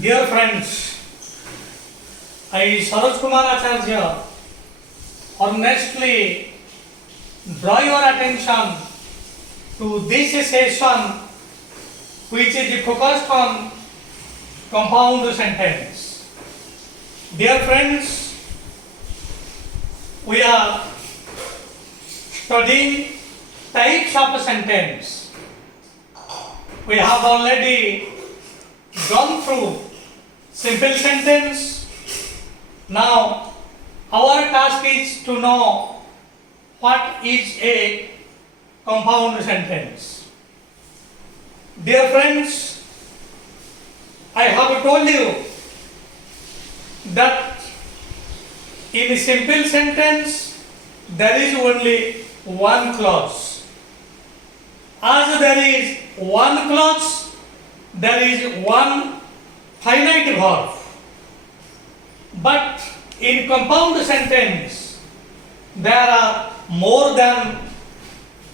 Dear friends, I Saroj Kumar Acharya earnestly draw your attention to this session which is focused on compound sentence. Dear friends, we are studying types of sentence. We have already gone through simple sentence. Now our task is to know what is a compound sentence. Dear friends, I have told you that in a simple sentence there is only one clause. As there is one clause, there is one finite verb. But in compound sentence, there are more than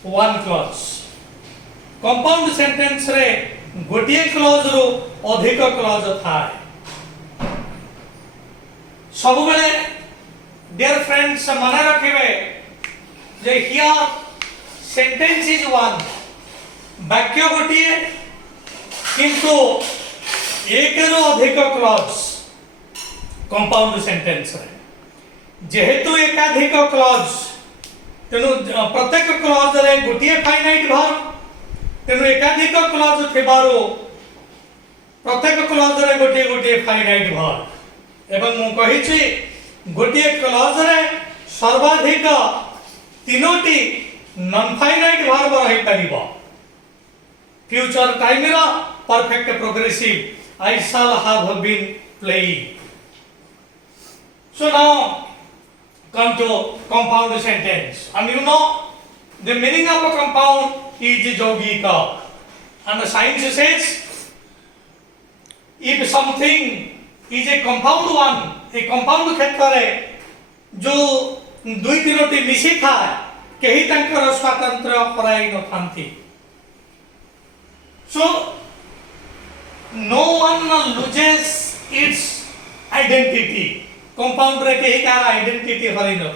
one clause. Compound sentence रे गोटिए clause रो अधिक clause थाए. सब बेले dear friends मन रखिबे जे here sentence is one, वाक्य गोटिए किंतु एक रो अधिक क्लॉज. कंपाउंड सेंटेंस रे जेहेतु एकाधिक क्लॉज तेनु प्रत्येक क्लॉज रे गोटिए फाइनाइट वर्ब, तेनु एकाधिक क्लॉज थिबारो प्रत्येक क्लॉज रे गोटिए गोटिए फाइनाइट वर्ब एवं मु कहिछि गोटिए क्लॉज रे सर्वाधिक तीनोटी नॉन फाइनाइट वर्ब रहि परिबो. फ्यूचर टाइम रो perfect progressive I shall have been playing. So now come to compound sentence, and you know the meaning of a compound is yogika, and the science says if something is a compound one, a compound क्षेत्र रे जो दुई तीनोटी मिसी था केही तांकर स्वातंत्र्य पराई न थांती. So no one loses its identity. Compound रे केही कार आइडेंटिटी हरै न.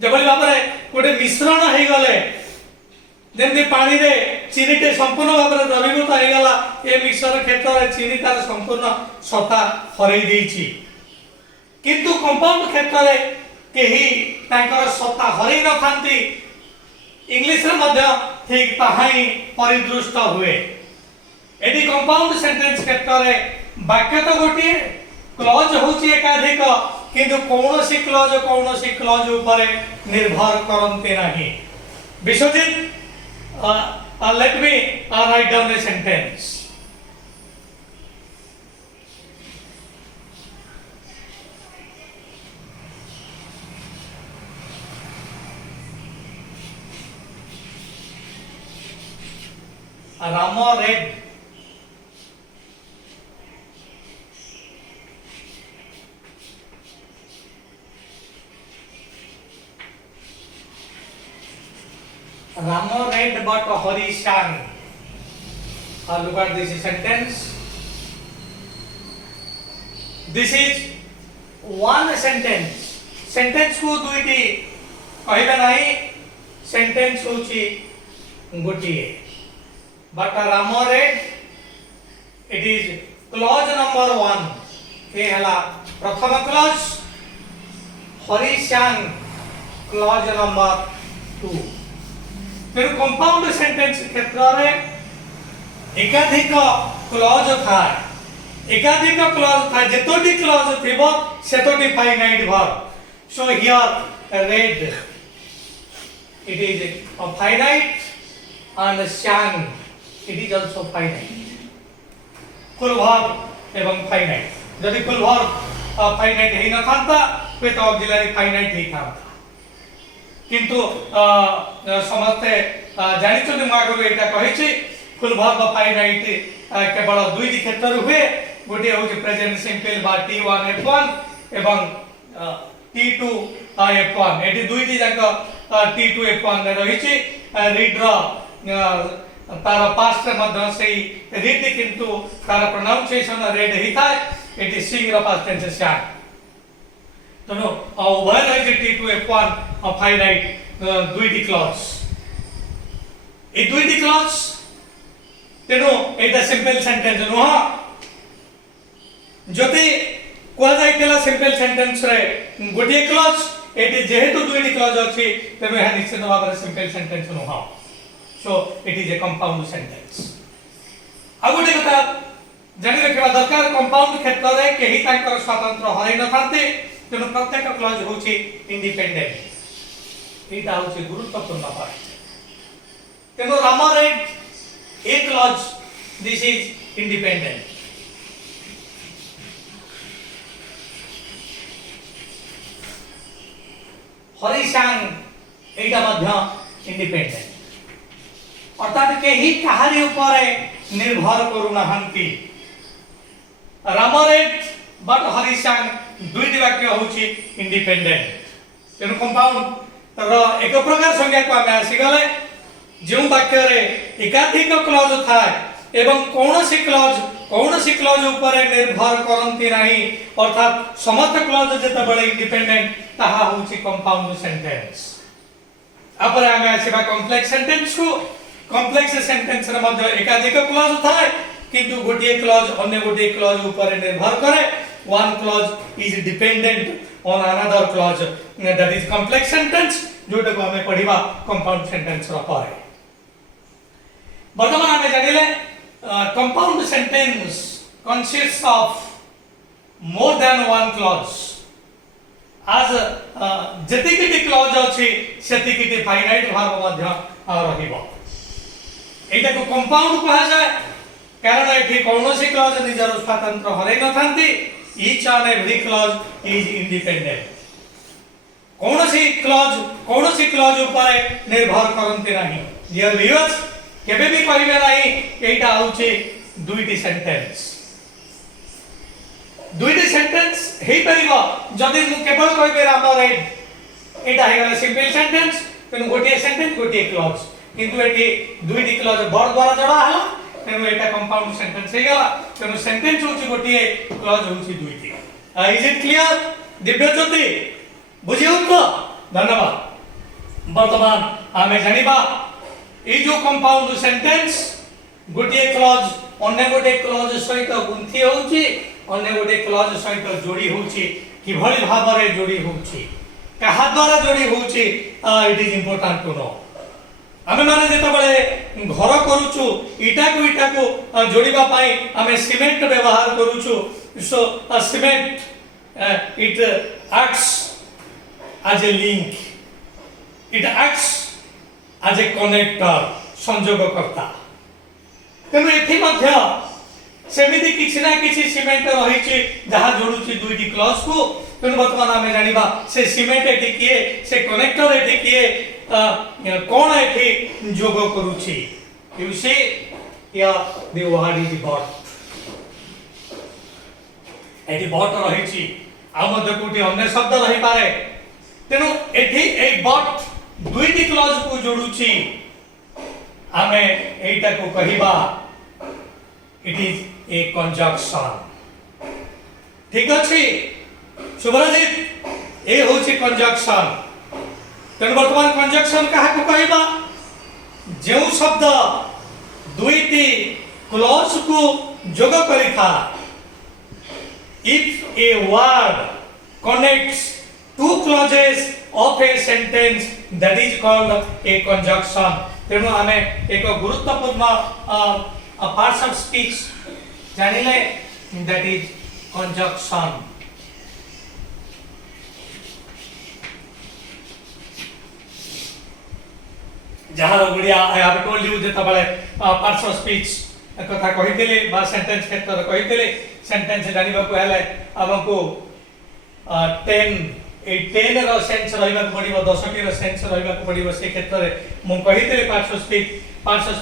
जब भाव में गोटे मिश्रण हो गले जमी पानी रे चीनी टे संपूर्ण भाव में द्रवीभूत हो गला, ए मिश्रण क्षेत्र रे चीनी तार संपूर्ण सत्ता हरै देछि. किंतु कंपाउंड क्षेत्र रे केही ताकर सत्ता हरै न थांती. इंग्लिश रे मध्य ठीक ताहाई परिदृष्ट हुए. एडी कंपाउंड सेंटेंस क्षेत्र रे वाक्य तो गोटिए क्लॉज होची एकाधिक किंतु कौनसी क्लॉज ऊपर निर्भर करते नहीं. Vishwajit, let me write down a sentence. Rama read but Hari sang. Look at this sentence. This is one sentence. Sentence को दुईटी कहबे नहीं. Sentence होची गोटिए. But Rama read, it is clause number 1. ये हला प्रथम clause. Hari sang clause number 2. फिर compound sentence क्षेत्र रे एकाधिक क्लॉज था. एकाधिक क्लॉज था जेतोटी क्लॉज थिबो सेतोटी finite verb. So here read it is a finite and sang it is also finite. Full verb एवं फाइनाइट. यदि फुल वर्ब फाइनाइट हे न थांता तो ऑक्सिलरी फाइनाइट हे थांता. किंतु समस्ते जानिछन मागो एटा कहिछि फुल वर्ब फाइनाइट केवल दुईटी क्षेत्र हुए. गोटे हो प्रेजेंट सिंपल बा T1 F1 एवं T2 F1. एटी दुईटी जाक T2 F1 रहिछि. रीड रो तार पास्ट मध्य से रीड किंतु तार प्रोनाउंसिएशन रेड ही था इट इज सिंग र पास्ट टेंस स्टार्ट तनो when is it to F1 finite दुईटी क्लॉज ए दुईटी क्लॉज तेनो एटा सिंपल सेंटेंस नुह जति कोआ जाइतला सिंपल सेंटेंस रे गोटे क्लॉज एटी जेहेतु दुईटी क्लॉज अछि तेनो यह निश्चित भाव रे सिंपल सेंटेंस नुह so it is a compound sentence आ गोटे कथा जानि रखिबा दरकार कंपाउंड क्षेत्र रे केही ताकर स्वतंत्र हरै न थाते तेनो प्रत्येक क्लॉज होछि इंडिपेंडेंट एटा होछि गुरुत्वपूर्ण पार्ट तेनो रामर ए क्लॉज दिस इज इंडिपेंडेंट हरिशांग एटा मध्य इंडिपेंडेंट अर्थात केही काहारी ऊपर निर्भर करू नहंती रामरेट बट हरिशांग दुईटी वाक्य होची इंडिपेंडेंट तेनु कंपाउंड रो एक प्रकार संज्ञा को आमे आसी गले जो वाक्य रे एकाधिक क्लॉज थाए एवं कौनसी क्लॉज ऊपर निर्भर करंती नाही अर्थात समस्त क्लॉज जेते बळे इंडिपेंडेंट ताहा होची कंपाउंड सेंटेंस अपरे आमे आसीबा कॉम्प्लेक्स सेंटेंस को कॉम्प्लेक्स सेंटेंस रे मध्य एकाधिक क्लॉज थाए किंतु गोटे क्लॉज अन्य गोटे क्लॉज ऊपर निर्भर करे one clause is dependent on another clause that is complex sentence जोटा को हमें पढ़िबा compound sentence रो पाए वर्तमान हमें जानिले compound sentence consists of more than one clause आज जतिकिटी क्लॉज अछि सेतिकिटी फाइनाइट भाग मध्य रहिबो एटा को कंपाउंड कहा जाय कारण एठी कोनोसी क्लॉज निजर स्वतंत्र हरै न थांती each and every clause is independent कोनोसी क्लॉज ऊपर निर्भर करंती नाही डियर व्यूअर्स केबे भी कहिबे नाही एटा होचे दुईटी सेंटेंस हे परिबो जदि मु केवल कहिबे रामर एटा हे गला सिंपल सेंटेंस तेनु गोटे सेंटेंस गोटे क्लॉज किंतु एटी दुईटी क्लॉज बड़ द्वारा जड़ा हला तेनु एटा कंपाउंड सेंटेंस हे गला तेनु सेंटेंस होची गोटे क्लॉज होची दुईटी इज इट क्लियर दिव्यज्योति बुझियो तो धन्यवाद वर्तमान आमे जानिबा ए जो कंपाउंड सेंटेंस गोटे क्लॉज अन्य गोटे क्लॉज सहित गुंथि होची अन्य गोटे क्लॉज सहित जोड़ी होची किभଳି भाबरे जोड़ी होची कहा द्वारा जोड़ी होची it is important to know आमे माने जेता बळे घर करूछु इटा को जोड़ीबा पाई आमे सीमेंट व्यवहार करूछु सो cement it acts as a link it acts as a connector संयोग करता तेनु एथि मध्य सेमिति किछि ना किछि सीमेंट रहिछि जहा जोडुछि दुईटी क्लॉज को तेनु वर्तमान आमे जानिबा से सीमेंट एथि किए से कनेक्टर एथि किए कोन एथि जोग करूछि यू सी या द वर्ड इज बॉट एथि बॉट रहिछि आ मध्य कोटी अन्य शब्द रहि पारे तेनु एथि ए बॉट दुईटी क्लॉज को जोडुछि आमे एटा को कहिबा इट इज ए कंजंक्शन ठीक अछि शुभराजीत ए होछि कंजंक्शन तेनु वर्तमान कंजंक्शन काहा को कहिबा जे शब्द दुईटी क्लॉज को जोग करिथा if a word connects two clauses of a sentence that is called a conjunction तेनु हमें एक गुरुत्वपूर्ण parts of speech जानिले that is conjunction जहां गुड़िया आई हैव टोल्ड यू जेता बळे parts of speech कथा कहितले बा सेंटेंस क्षेत्र कहितले सेंटेंस जानिबा को हेले हमको 10 रो सेंस रहइबा को पड़िबो 10 टी रो सेंस रहइबा को पड़िबो से क्षेत्र रे मु कहितले पार्ट्स ऑफ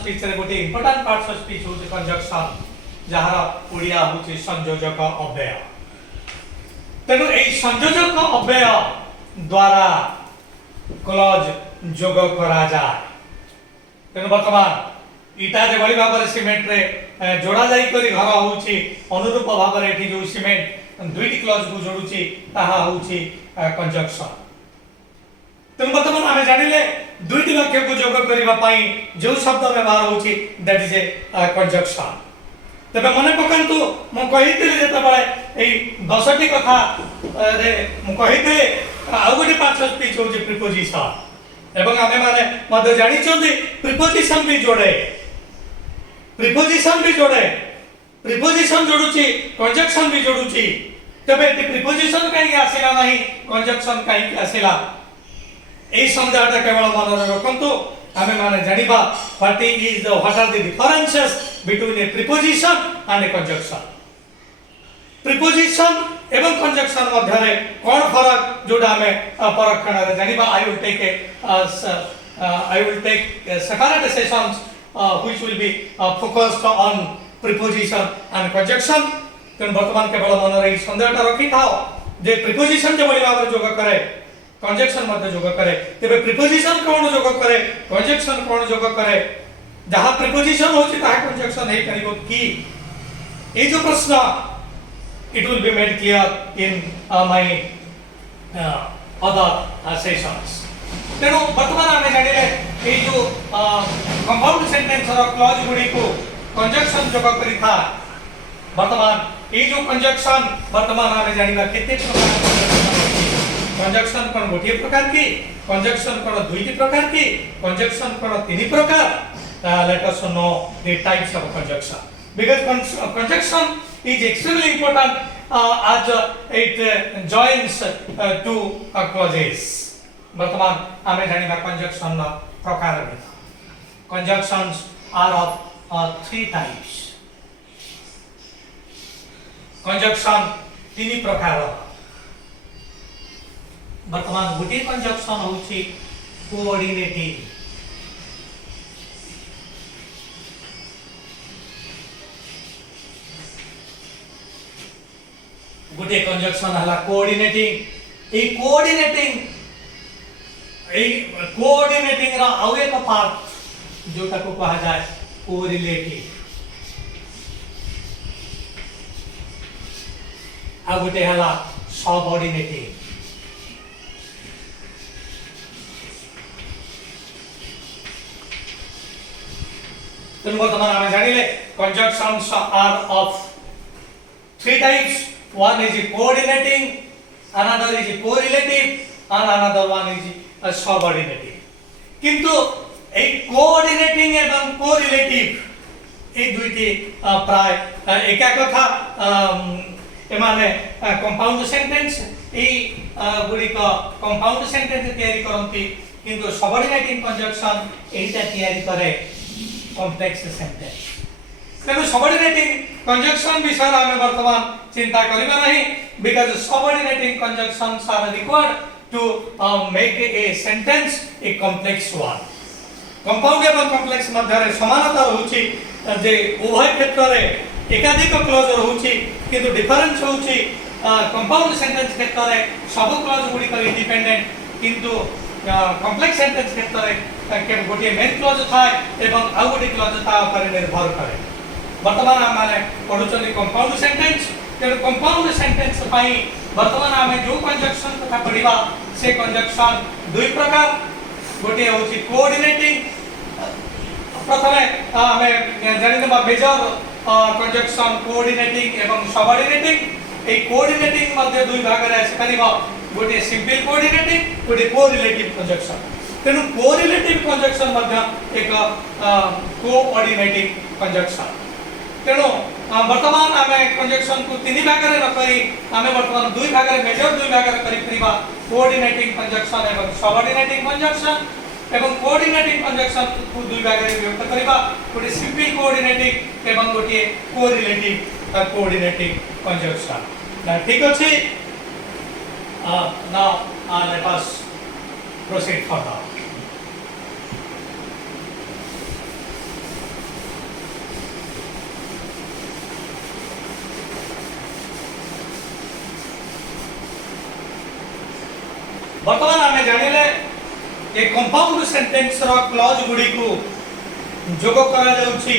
स्पीच रे गोटे इंपोर्टेंट पार्ट्स ऑफ स्पीच होचे कंजंक्शन जहार ओडिया होचे संयोजक अव्यय तेनु ए संयोजक अव्यय द्वारा क्लॉज जोग करा जाय तेनु वर्तमान इटा जे बड़ी भाबरे सिमेंट रे जोड़ा जाई करी घर होउची अनुरूप भाबरे एठी जो सिमेंट दुईटी क्लॉज को जोडुची ताहा होउची कंजक्शन। तुम वर्तमान आमे जानिले दुईटी वाक्य को जोग करिबा पई जो शब्द व्यवहार होउची दैट इज ए कंजक्शन। तबे मने पकांतु म कहितले जेते बळे एई 10टी कथा रे म कहितले आउ गोटे पार्ट ऑफ स्पीच होउची प्रीपोजिशन एवं आमे माने मते जानि चोंदी प्रीपोजिशन भी जोड़े प्रीपोजिशन जोडुची कंजक्शन भी जोडुची। तबे प्रीपोजिशन काई आसीला नाही कंजक्शन काई आसीला एई संदेहटा केवल मन रखंतु आमे माने जानिबा what are the differences between a preposition and a conjunction. Preposition एवं कंजक्शन मध्य रे कोन फरक जोडा हमें परखण रे जानिबा। I will take separate sessions which will be focused on preposition and conjunction। तेन वर्तमान केवल मन रे संदेहटा रखि थाओ जे प्रीपोजिशन जे बड़ी भाव जोग करे कंजक्शन मध्य जोग करे तेबे प्रीपोजिशन कोन जोग करे कंजक्शन कोन जोग करे जहां प्रीपोजिशन होची ताहा कंजक्शन हे करिवो की ए जो प्रश्न it will be made clear in my other sessions। तेणु वर्तमान आमे जानिले ए जो कंपाउंड सेंटेंस रो क्लॉज गुडी को कंजक्शन जोग करी था वर्तमान ए जो कंजक्शन वर्तमान आमे जानिबा केते प्रकार कंजक्शन कोन गोटे प्रकार की कंजक्शन कोन दुईटी प्रकार की कंजक्शन कोन तीन प्रकार। Let us know the types of conjunction because conjunction is extremely important as it joins two clauses। वर्तमान आमे जानिबा कंजक्शन नो प्रकार विधा। Conjunctions are of three types। Conjunction तीन प्रकार वर्तमान गोटे कंजक्शन होची कोऑर्डिनेटिंग। गोटे कंजक्शन हला कोऑर्डिनेटिंग। ए कोऑर्डिनेटिंग रा आउ एक पार्ट जोटा को कहा जाय कोरिलेटिव। आ गोटे हला सबऑर्डिनेटिव। तुम वर्तमान आमे जानिले conjunctions are of three types। One is coordinating, another is correlative, and another one is subordinative। किंतु ए कोऑर्डिनेटिंग एवं कोरिलेटिव ए दुईटी प्राय एका कथा एमाने कंपाउंड सेंटेंस ए गुडी को कंपाउंड सेंटेंस तयारी करंती किंतु सबऑर्डिनेटिंग कंजक्शन एटा तयारी करे कॉम्प्लेक्स सेंटेंस। तेणु सबऑर्डिनेटिंग कंजक्शन विषय आमे वर्तमान चिंता करिबा नहीं because subordinating conjunctions are required to make a sentence a complex one. Compound एवं कॉम्प्लेक्स मध्य रे समानता होची जे उभय क्षेत्र रे एकाधिक क्लॉज होची किंतु डिफरेंस होची कंपाउंड सेंटेंस क्षेत्र रे सब क्लॉज गुडी को इंडिपेंडेंट किंतु कॉम्प्लेक्स सेंटेंस क्षेत्र रे के गोटे मेन क्लॉज थाए एवं आ गोटे क्लॉज ता ऊपर निर्भर करे। वर्तमान आमे पढुचनी कंपाउंड सेंटेंस तेणु कंपाउंड सेंटेंस पाई वर्तमान आमे जो कंजक्शन कथा पढिबा से कंजक्शन दुई प्रकार। गोटे होची कोऑर्डिनेटिंग। प्रथमे आमे जानिबा मेजर कंजक्शन कोऑर्डिनेटिंग एवं सबऑर्डिनेटिंग। ए कोऑर्डिनेटिंग मध्ये दुई भाग रे आसी परिबा गोटे सिंपल कोऑर्डिनेटिंग गोटे कोरिलेटिव कंजक्शन। तेणु कोरिलेटिव कंजक्शन मध्ये एक कोऑर्डिनेटिंग कंजक्शन। तेणु वर्तमान आमे कंजक्शन को तीन भाग रे रखई आमे वर्तमान दुई भाग रे मेजर दुई भाग रे करि परिबा कोऑर्डिनेटिंग कंजक्शन एवं सबऑर्डिनेटिंग कंजक्शन एवं कोऑर्डिनेटिंग कंजक्शन को दुई भाग रे विभक्त करबा गोटे सिंपल कोऑर्डिनेटिंग एवं गोटे कोरिलेटिव कोऑर्डिनेटिंग कंजक्शन। ठीक अछि। Now let us proceed further. वर्तमान आमे जानिले ए कंपाउंड सेंटेंस रो क्लॉज गुडी को যোগ করা যাଉଛି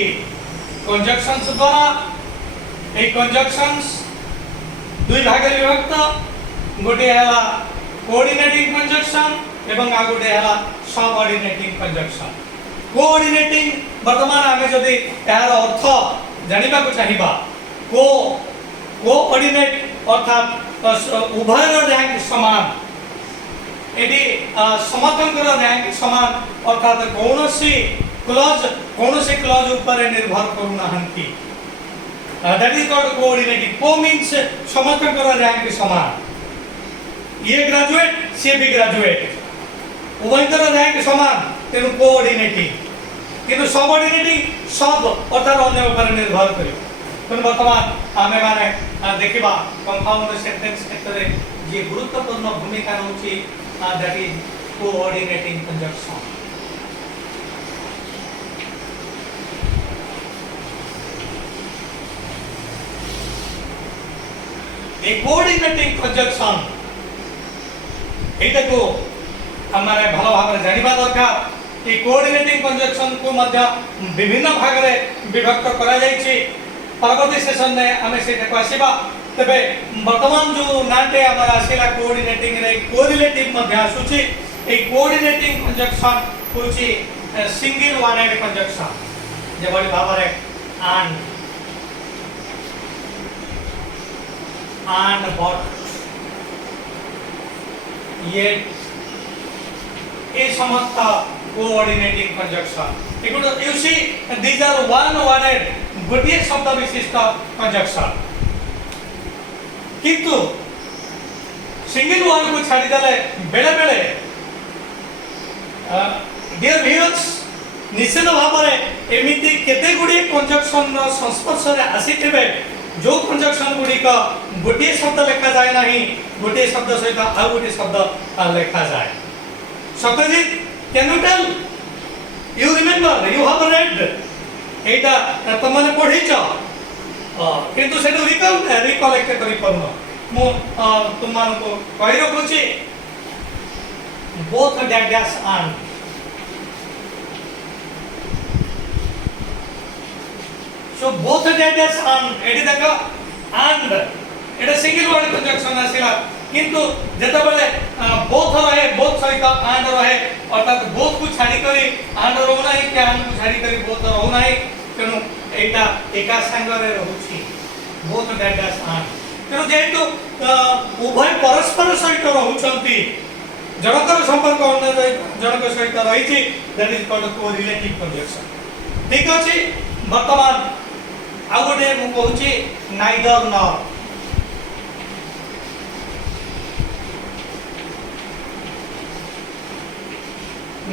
কনজাংশনস দ্বারা। এই কনজাংশনস দুই ভাগে বিভক্ত, গোটে হেলা কোঅর্ডিনেটিং কনজাংশন এবং আর গোটে হেলা सबঅর্ডিনেটিং কনজাংশন। কোঅর্ডিনেটিং বর্তমান আমি যদি এর অর্থ জানিବାକୁ চাহিবা, কোঅর্ডিনেট অর্থাৎ উভয়ের র্যাঙ্ক সমান, এটি সমতঙ্কর র্যাঙ্ক সমান অর্থাৎ কৌনসি ক্লজ উপরে নির্ভর করু নাহান্তি। that is called coordinating. co means সমতঙ্কর র্যাঙ্ক সমান, ইয়ে গ্রাজুয়েট সে বি গ্রাজুয়েট, উভয়ଙ୍କର র্যাঙ্ক সমান, তেଣୁ কোঅর্ডিনেটিং। কিন্তু सबঅর্ডিনেটিং সব অর্থাৎ অন্য উপরে নির্ভর করে। ତେଣୁ ବର୍ତ୍ତମାନ ଆମେମାନେ ଦେଖିବା କମ୍ପାଉଣ୍ଡ ସେଣ୍ଟେନ୍ସ କ୍ଷେତ୍ରରେ ଯେ ଗୁରୁତ୍ୱପୂର୍ଣ୍ଣ ଭୂମିକା ରହୁଛି, that is coordinating conjunction. a coordinating conjunction ଏଇଟାକୁ ଆମେ ଭଲ ଭାବରେ ଜାଣିବା ଦରକାର। এই কোঅর্ডিনেটিং কনজাংশন को ମଧ୍ୟ ବିଭିନ୍ନ ଭାଗରେ ବିଭକ୍ତ କରାଯାଇଛି। ପରବର୍ତ୍ତୀ ସେସନରେ ଆମେ ସେଇଟାକୁ ଆସିବା। ତେବେ ବର୍ତ୍ତମାନ ଯୋଉ ନାଁଟେ ଆମର ଆସିଲା କୋଅର୍ଡିନେଟିଂ ରେ କୋରିଲେଟିଭ ମଧ୍ୟ ଆସୁଛି। এই କୋଅର୍ଡିନେଟିଂ କନଜକ୍ସନ ହେଉଛି ସିଙ୍ଗଲ ୱାର୍ଡେଡ କନଜକ୍ସନ, ଯେଭଳି ଭାବରେ and but yet এই সমস্ত কোঅর্ডিনেটিং কনজক্সন এগুলো you see this are one worded গোটিয়ে শব্দ বিশিষ্ট কনজক্সন। কিন্তু সিঙ্গল ওয়ার্ড को ছাড়ি দেলে বেলে বেলে ডিয়ার ভিউয়ার্স নিশ্চিত ভাବରେ এমিতি কেতে গুडी কনজক্সন ର সংস্পর্শରେ ଆସିଥିବେ जो कंजक्शन गुडी का गोटे शब्द लिखा जाए नहीं, गोटे शब्द सहित आउ गोटे शब्द लिखा जाए। Satyajit, can you tell, you remember, you have read एटा तमने पढिछ किंतु सेटु रिकलेक्ट करि परनो मु तुमान को कहि रखुची both that dash and so both that is and एडी देखो and एटा सिंगल वर्ड कंजक्शन आसिला किंतु जेता बेले both रहे both सहित and रहे अर्थात both को छाडी करी and रहउ नाही कि and को छाडी करी both रहउ नाही तेनु एटा एका संगरे रहउची both that is and तेनु जेतु उभय परस्पर सहित रहउचंती जनकर संपर्क अन्य जनक सहित रहिची that is called correlative conjunction. ठीक अछि, वर्तमान आ गोटे मु कहूची neither nor.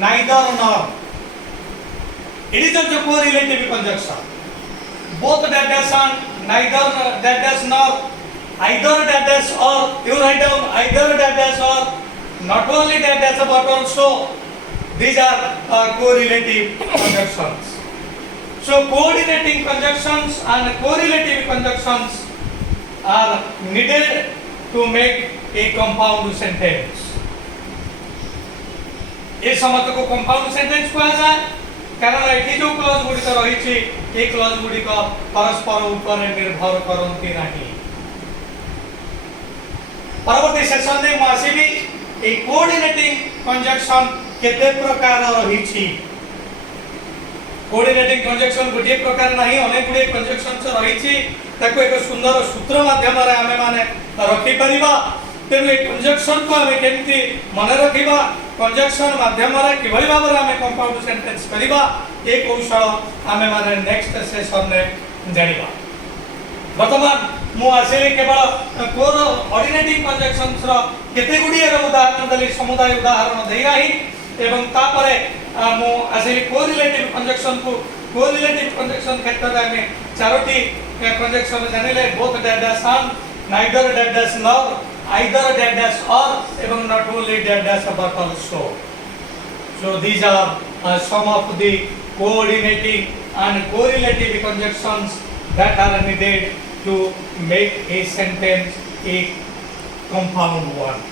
Neither nor it is a correlative conjunction. Both that dash and neither that dash nor either that dash or you write down either that dash or not only that dash but also these are correlative conjunctions. So coordinating conjunctions and correlative conjunctions are needed to make a compound sentence. ये समस्त को compound sentence कहा जाए कारण एठी जो clause गुडी तो रही छी ए क्लॉज गुडी को परस्पर ऊपर निर्भर करंती नाही। परवर्ती सेशन में मु आसीबी ए कोऑर्डिनेटिंग कंजक्शन केते प्रकार रही छी। कोऑर्डिनेटिंग कंजक्शन गोटे प्रकार नहीं, अनेक गुडे कंजक्शन्स रही छी, ताको एक सुंदर सूत्र माध्यम रे हमें माने रखि परिबा। तेनु ए कंजक्शन को हमें केमती मन रखिबा, कंजक्शन माध्यम रे किभली भाव रे हमें कंपाउंड सेंटेंस करिबा, ए कौशल हमें माने नेक्स्ट सेशन रे जानिबा। वर्तमान मु आसीले केवल कोऑर्डिनेटिंग कंजक्शन्स रो केते गुडी रे उदाहरण दली समुदाय उदाहरण देई रही एवं तापरे मु आसीले कोरिलेटिव कंजक्शन को कोरिलेटिव कंजक्शन क्षेत्र में चारोटी कंजक्शन जानिले both that dash and neither that dash nor either that dash or एवं not only that dash but also. So these are some of the coordinating and correlative conjunctions that are needed to make a sentence a compound one.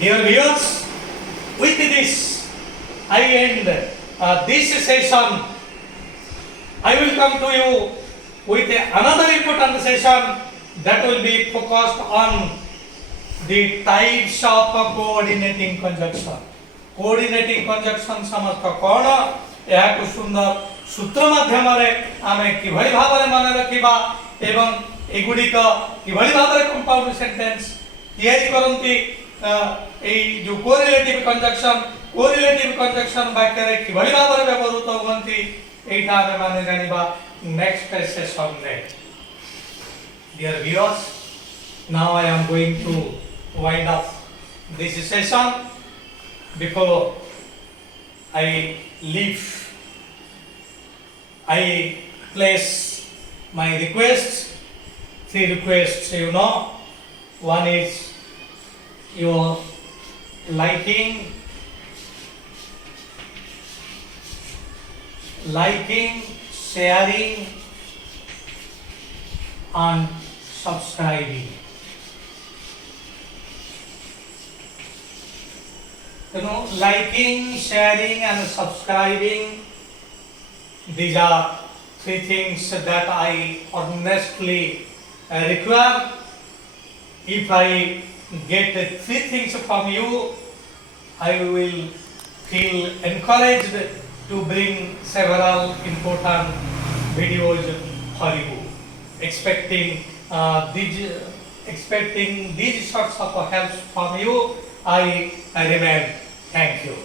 Dear viewers, with this I end this session I will come to you with another important session that will be focused on the types of coordinating conjunction. Coordinating conjunction समर्थ कौन यह सुंदर सूत्र माध्यम आम कि भाव में मन रखा एवं एगुड़िक कि भाव में कंपाउंड सेंटेंस तैयारी करती जो कोरिलेटिव कंजक्शन वाक्य कि भाव में व्यवहृत होती यहाँ आम मैंने जाना नेक्स्ट सेशन में. Dear viewers, now I am going to wind up this session. Before I leave, I place my requests. 3 requests, you know. One is your liking, sharing, and subscribing. You know, liking, sharing, and subscribing, these are 3 things that I honestly require. If I get 3 things from you, I will feel encouraged to bring several important videos for you. Expecting these sorts of help from you, I remain. Thank you.